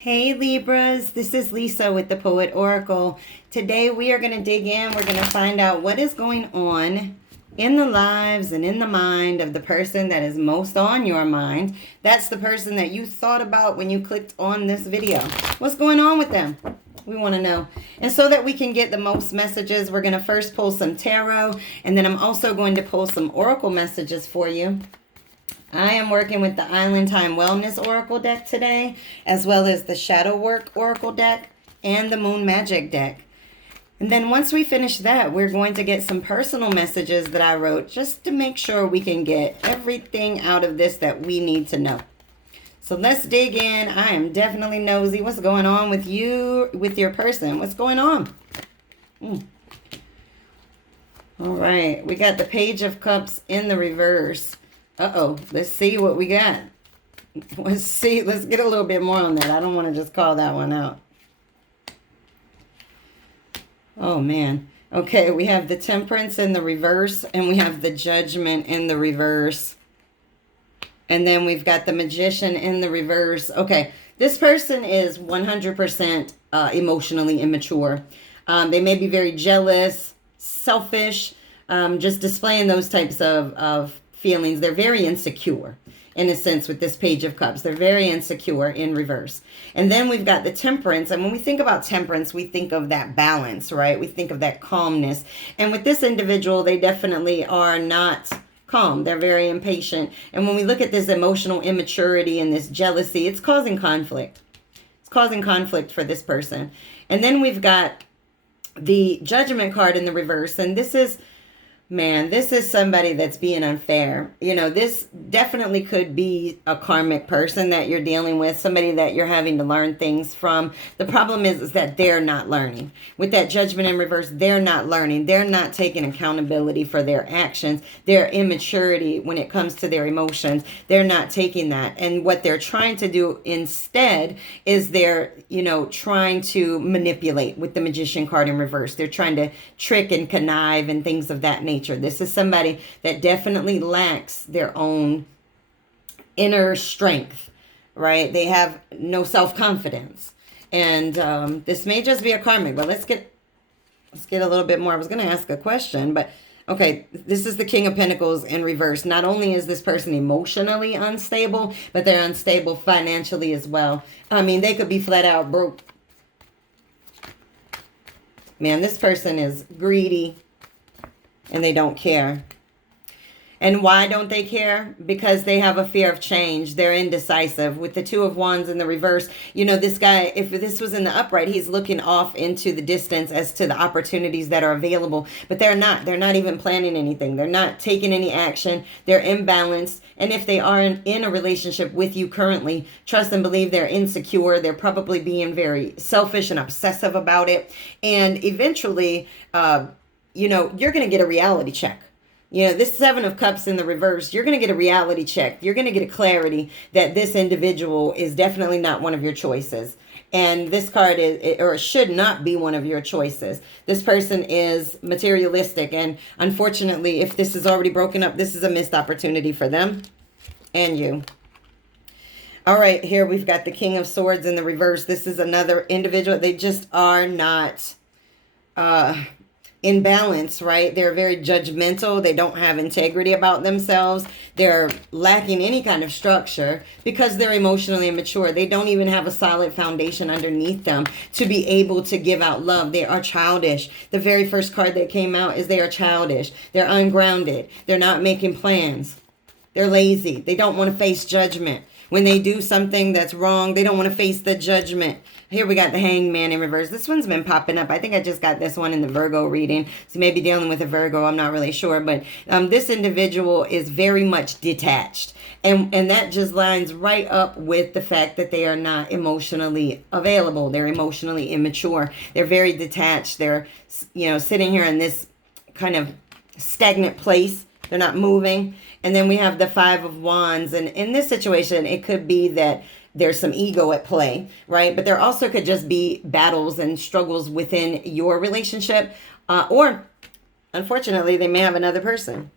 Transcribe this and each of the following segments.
Hey Libras, this is Lisa with the Poet Oracle. Today we are going to dig in. We're going to find out what is going on in the lives and in the mind of the person that is most on your mind. That's the person that you thought about when you clicked on this video. What's going on with them? We want to know. And so that we can get the most messages, we're going to first pull some tarot, and then I'm also going to pull some oracle messages for you. I am working with the Island Time Wellness Oracle deck today, as well as the Shadow Work Oracle deck and the Moon Magic deck. And then once we finish that, we're going to get some personal messages that I wrote just to make sure we can get everything out of this that we need to know. So let's dig in. I am definitely nosy. What's going on with you, with your person? What's going on? All right, we got the Page of Cups in the reverse. Uh-oh, let's see what we got. Let's get a little bit more on that. I don't want to just call that one out. Oh, man. Okay, we have the Temperance in the reverse, and we have the Judgment in the reverse. And then we've got the Magician in the reverse. Okay, this person is 100% emotionally immature. They may be very jealous, selfish, just displaying those types of feelings. They're very insecure in a sense with this Page of Cups. They're very insecure in reverse. And then we've got the Temperance. And when we think about temperance, we think of that balance, right? We think of that calmness. And with this individual, they definitely are not calm. They're very impatient. And when we look at this emotional immaturity and this jealousy, it's causing conflict. It's causing conflict for this person. And then we've got the Judgment card in the reverse. And this is, man, this is somebody that's being unfair. You know, this definitely could be a karmic person that you're dealing with, somebody that you're having to learn things from. The problem is that they're not learning. With that Judgment in reverse, they're not learning. They're not taking accountability for their actions. Their immaturity when it comes to their emotions, they're not taking that. And what they're trying to do instead is they're, trying to manipulate with the Magician card in reverse. They're trying to trick and connive and things of that nature. This is somebody that definitely lacks their own inner strength, right? They have no self-confidence. And this may just be a karmic, but let's get a little bit more. I was going to ask a question, but okay, this is the King of Pentacles in reverse. Not only is this person emotionally unstable, but they're unstable financially as well. I mean, they could be flat out broke. Man, this person is greedy. And they don't care. And why don't they care? Because they have a fear of change. They're indecisive. With the Two of Wands in the reverse, this guy, if this was in the upright, he's looking off into the distance as to the opportunities that are available. But they're not. They're not even planning anything. They're not taking any action. They're imbalanced. And if they are in a relationship with you currently, trust and believe they're insecure. They're probably being very selfish and obsessive about it. And eventually, you're going to get a reality check. This Seven of Cups in the reverse, you're going to get a reality check. You're going to get a clarity that this individual is definitely not one of your choices. And this card should not be one of your choices. This person is materialistic. And unfortunately, if this is already broken up, this is a missed opportunity for them and you. All right, here we've got the King of Swords in the reverse. This is another individual. They just are not in balance, right? They're very judgmental. They don't have integrity about themselves. They're lacking any kind of structure because they're emotionally immature. They don't even have a solid foundation underneath them to be able to give out love. They are childish. The very first card that came out is they are childish. They're ungrounded. They're not making plans. They're lazy. They don't want to face judgment. When they do something that's wrong, they don't want to face the judgment. Here we got the Hangman in reverse. This one's been popping up. I think I just got this one in the Virgo reading. So maybe dealing with a Virgo. I'm not really sure. But this individual is very much detached. And that just lines right up with the fact that they are not emotionally available. They're emotionally immature. They're very detached. They're, sitting here in this kind of stagnant place. They're not moving. And then we have the Five of Wands. And in this situation, it could be that there's some ego at play, right? But there also could just be battles and struggles within your relationship. Or, unfortunately, they may have another person.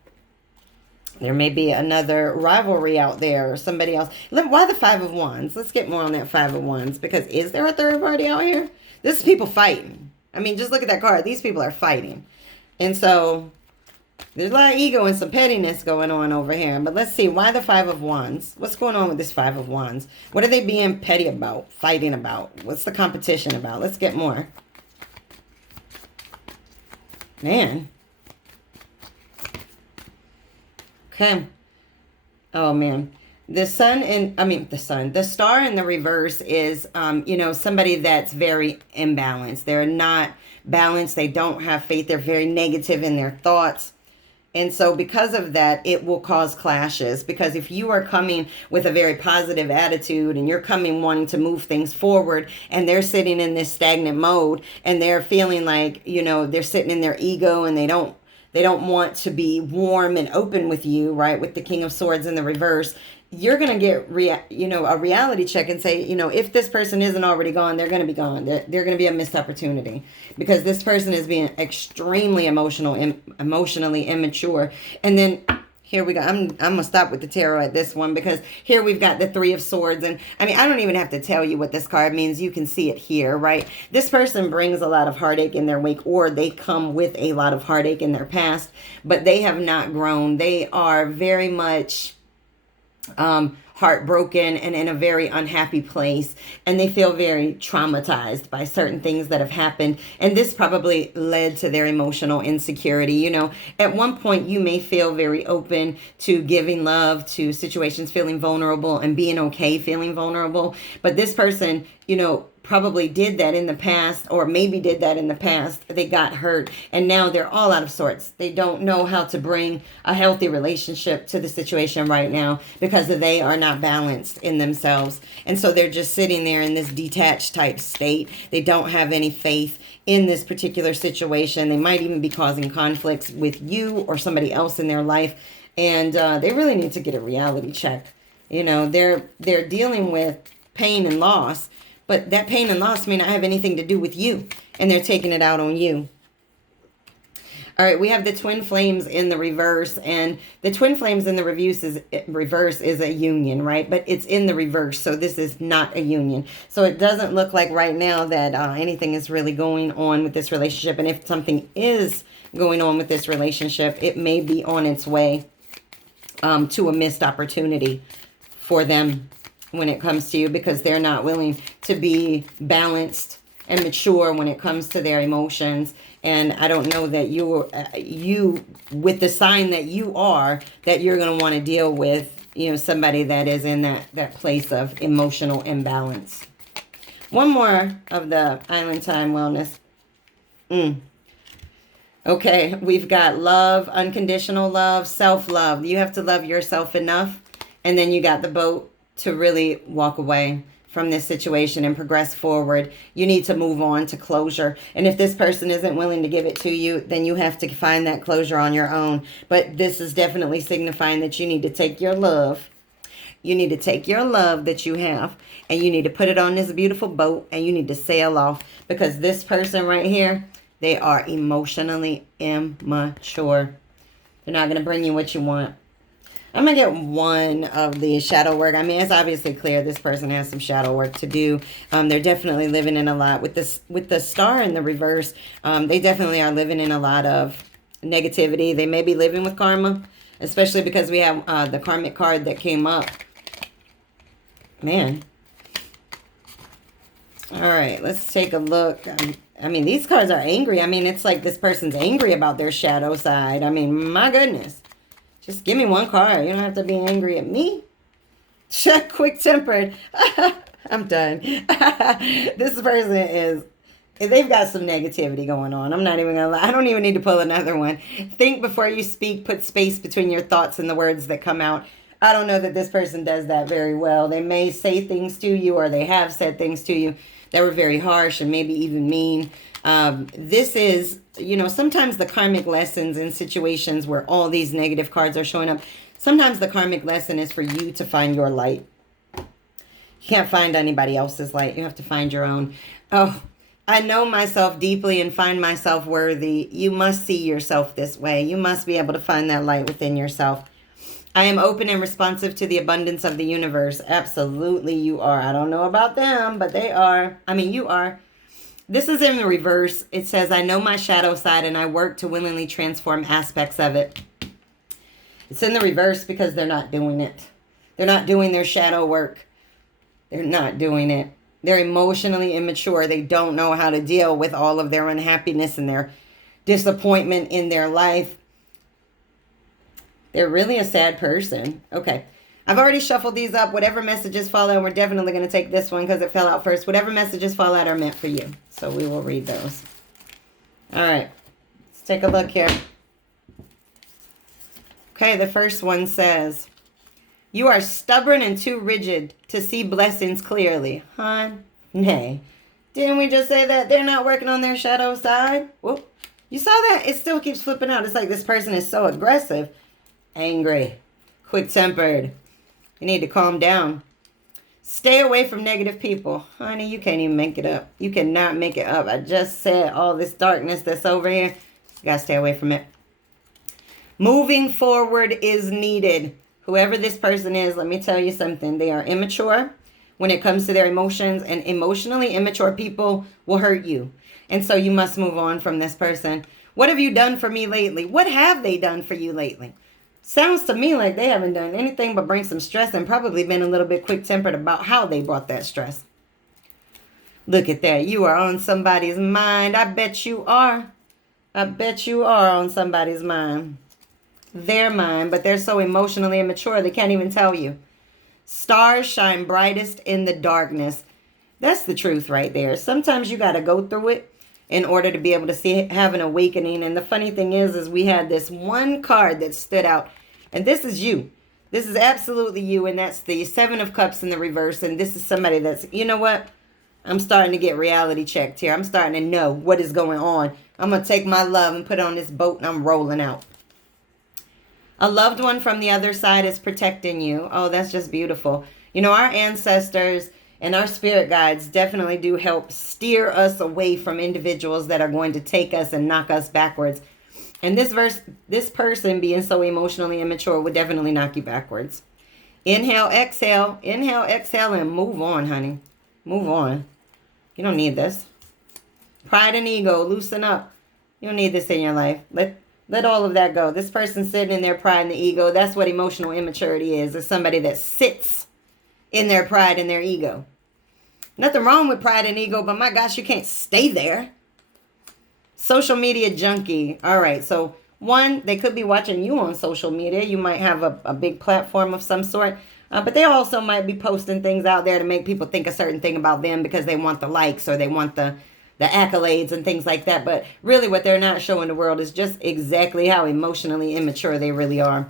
There may be another rivalry out there or somebody else. Why the Five of Wands? Let's get more on that Five of Wands, because is there a third party out here? This is people fighting. I mean, just look at that card. These people are fighting. And so there's a lot of ego and some pettiness going on over here. But let's see. Why the Five of Wands? What's going on with this Five of Wands? What are they being petty about, fighting about? What's the competition about? Let's get more. Man. Okay. Oh, man. The sun and, the star in the reverse is, somebody that's very imbalanced. They're not balanced. They don't have faith. They're very negative in their thoughts. And so because of that, it will cause clashes. Because if you are coming with a very positive attitude and you're coming wanting to move things forward, and they're sitting in this stagnant mode and they're feeling like, they're sitting in their ego and they don't want to be warm and open with you, right? With the King of Swords in the reverse, you're going to get, a reality check and say, if this person isn't already gone, they're going to be gone. They're going to be a missed opportunity, because this person is being extremely emotionally immature. And then here we go. I'm going to stop with the tarot at this one, because here we've got the Three of Swords. And I mean, I don't even have to tell you what this card means. You can see it here, right? This person brings a lot of heartache in their wake, or they come with a lot of heartache in their past, but they have not grown. They are very much heartbroken and in a very unhappy place, and they feel very traumatized by certain things that have happened, and this probably led to their emotional insecurity. At one point you may feel very open to giving love to situations, feeling vulnerable and being okay feeling vulnerable, but this person probably did that in the past, or maybe did that in the past. They got hurt, and now they're all out of sorts. They don't know how to bring a healthy relationship to the situation right now, because they are not balanced in themselves. And so they're just sitting there in this detached type state. They don't have any faith in this particular situation. They might even be causing conflicts with you or somebody else in their life. And they really need to get a reality check. They're dealing with pain and loss, but that pain and loss may not have anything to do with you, and they're taking it out on you. All right, we have the Twin Flames in the reverse, and the Twin Flames in the reverse is a union, right? But it's in the reverse, so this is not a union. So it doesn't look like right now that anything is really going on with this relationship, and if something is going on with this relationship, it may be on its way to a missed opportunity for them when it comes to you, because they're not willing to be balanced and mature when it comes to their emotions. And I don't know that you with the sign that you are, that you're going to want to deal with, somebody that is in that place of emotional imbalance. One more of the Island Time Wellness. Okay, we've got love, unconditional love, self-love. You have to love yourself enough. And then you got the Boat, to really walk away from this situation and progress forward. You need to move on to closure. And if this person isn't willing to give it to you, then you have to find that closure on your own. But this is definitely signifying that you need to take your love. You need to take your love that you have, and you need to put it on this beautiful boat, and you need to sail off, because this person right here, they are emotionally immature. They're not going to bring you what you want. I'm going to get one of the shadow work. I mean, it's obviously clear this person has some shadow work to do. They're definitely living in a lot. With the star in the reverse, they definitely are living in a lot of negativity. They may be living with karma, especially because we have the karmic card that came up. Man. All right, let's take a look. I mean, these cards are angry. I mean, it's like this person's angry about their shadow side. I mean, my goodness. Just give me one card. You don't have to be angry at me. Quick-tempered. I'm done. This person is, they've got some negativity going on. I'm not even going to lie. I don't even need to pull another one. Think before you speak. Put space between your thoughts and the words that come out. I don't know that this person does that very well. They may say things to you, or they have said things to you that were very harsh and maybe even mean. This is, sometimes the karmic lessons in situations where all these negative cards are showing up, sometimes the karmic lesson is for you to find your light. You can't find anybody else's light. You have to find your own. Oh, I know myself deeply and find myself worthy. You must see yourself this way. You must be able to find that light within yourself. I am open and responsive to the abundance of the universe. Absolutely you are. I don't know about them, but they are. I mean, you are. This is in the reverse. It says, I know my shadow side and I work to willingly transform aspects of it. It's in the reverse because they're not doing it. They're not doing their shadow work. They're not doing it. They're emotionally immature. They don't know how to deal with all of their unhappiness and their disappointment in their life. They're really a sad person. Okay. I've already shuffled these up. Whatever messages fall out, we're definitely going to take this one because it fell out first. Whatever messages fall out are meant for you. So we will read those. All right. Let's take a look here. Okay, the first one says, you are stubborn and too rigid to see blessings clearly. Hon? Nay. Didn't we just say that they're not working on their shadow side? Whoop. You saw that? It still keeps flipping out. It's like this person is so aggressive, angry, quick-tempered. You need to calm down. Stay away from negative people. Honey, you can't even make it up. You cannot make it up. I just said all this darkness that's over here. You got to stay away from it. Moving forward is needed. Whoever this person is, let me tell you something. They are immature when it comes to their emotions, and emotionally immature people will hurt you. And so you must move on from this person. What have you done for me lately? What have they done for you lately? Sounds to me like they haven't done anything but bring some stress and probably been a little bit quick-tempered about how they brought that stress. Look at that. You are on somebody's mind. I bet you are. I bet you are on somebody's mind. Their mind, but they're so emotionally immature they can't even tell you. Stars shine brightest in the darkness. That's the truth right there. Sometimes you got to go through it in order to be able to see, have an awakening. And the funny thing is we had this one card that stood out, and this is you. This is absolutely you, and that's the Seven of Cups in the reverse. And this is somebody that's, you know what? I'm starting to get reality checked here. I'm starting to know what is going on. I'm going to take my love and put it on this boat, and I'm rolling out. A loved one from the other side is protecting you. Oh, that's just beautiful. You know, our ancestors and our spirit guides definitely do help steer us away from individuals that are going to take us and knock us backwards. And this person being so emotionally immature would definitely knock you backwards. Inhale, exhale, and move on, honey. Move on. You don't need this. Pride and ego, loosen up. You don't need this in your life. Let all of that go. This person sitting in their pride and the ego, that's what emotional immaturity is. It's somebody that sits in their pride and their ego. Nothing wrong with pride and ego, but my gosh, you can't stay there. Social media junkie. All right, so one, they could be watching you on social media. You might have a big platform of some sort. But they also might be posting things out there to make people think a certain thing about them because they want the likes or they want the accolades and things like that. But really what they're not showing the world is just exactly how emotionally immature they really are.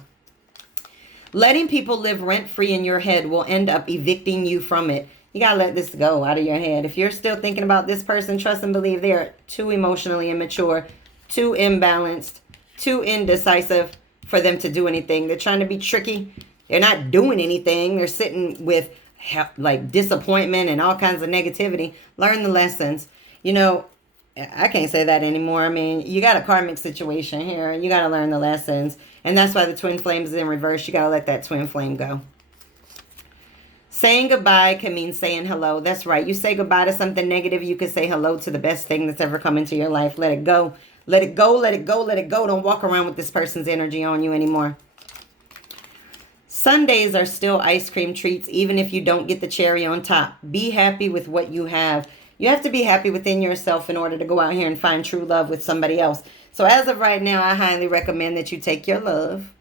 Letting people live rent-free in your head will end up evicting you from it. You got to let this go out of your head. If you're still thinking about this person, trust and believe they're too emotionally immature, too imbalanced, too indecisive for them to do anything. They're trying to be tricky. They're not doing anything. They're sitting with like disappointment and all kinds of negativity. Learn the lessons. You know, I can't say that anymore. I mean, you got a karmic situation here. You got to learn the lessons. And that's why the twin flames is in reverse. You got to let that twin flame go. Saying goodbye can mean saying hello. That's right. You say goodbye to something negative. You can say hello to the best thing that's ever come into your life. Let it go. Let it go. Let it go. Let it go. Don't walk around with this person's energy on you anymore. Sundays are still ice cream treats, even if you don't get the cherry on top. Be happy with what you have. You have to be happy within yourself in order to go out here and find true love with somebody else. So as of right now, I highly recommend that you take your love,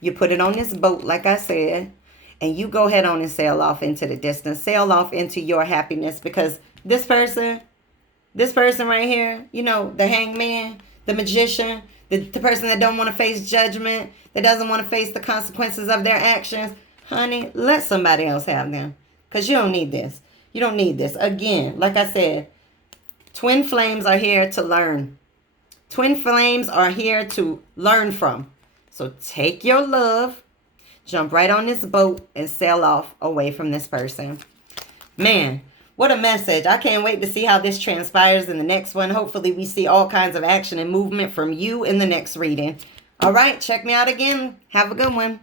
you put it on this boat, like I said, and you go head on and sail off into the distance. Sail off into your happiness, because this person right here, you know, the hangman, the magician, the person that don't want to face judgment, that doesn't want to face the consequences of their actions, honey, let somebody else have them, because you don't need this. You don't need this. Again, like I said, twin flames are here to learn. Twin flames are here to learn from. So take your love, jump right on this boat, and sail off away from this person. Man, what a message. I can't wait to see how this transpires in the next one. Hopefully we see all kinds of action and movement from you in the next reading. All right, check me out again. Have a good one.